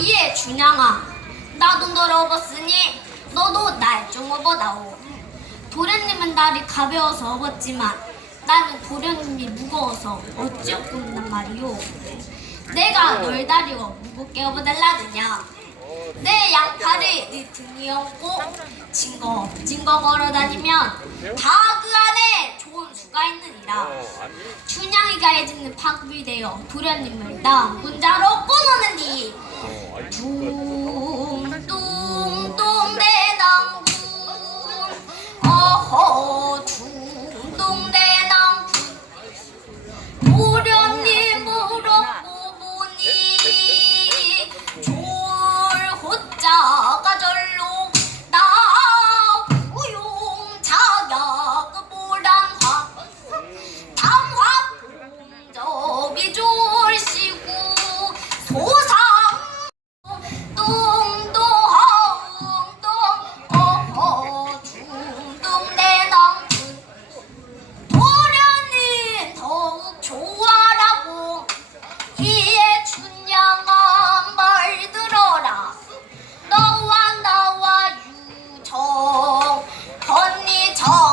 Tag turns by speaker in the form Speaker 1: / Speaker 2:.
Speaker 1: 예, 준양아. 나도 널 업었으니 너도 날 좀 업어다오. 도련님은 나를 가벼워서 업었지만 나는 도련님이 무거워서 어찌 업는단 말이오. 내가 널 다리고 무겁게 업어달라느냐. 내 양팔을 네 등이 없고 징거 징거 걸어 다니면 다 그 안에 좋은 수가 있느니라. 준양이가 해지는 파급이 되어 도련님을 나 혼자로 끊어내니. 아 이. tall.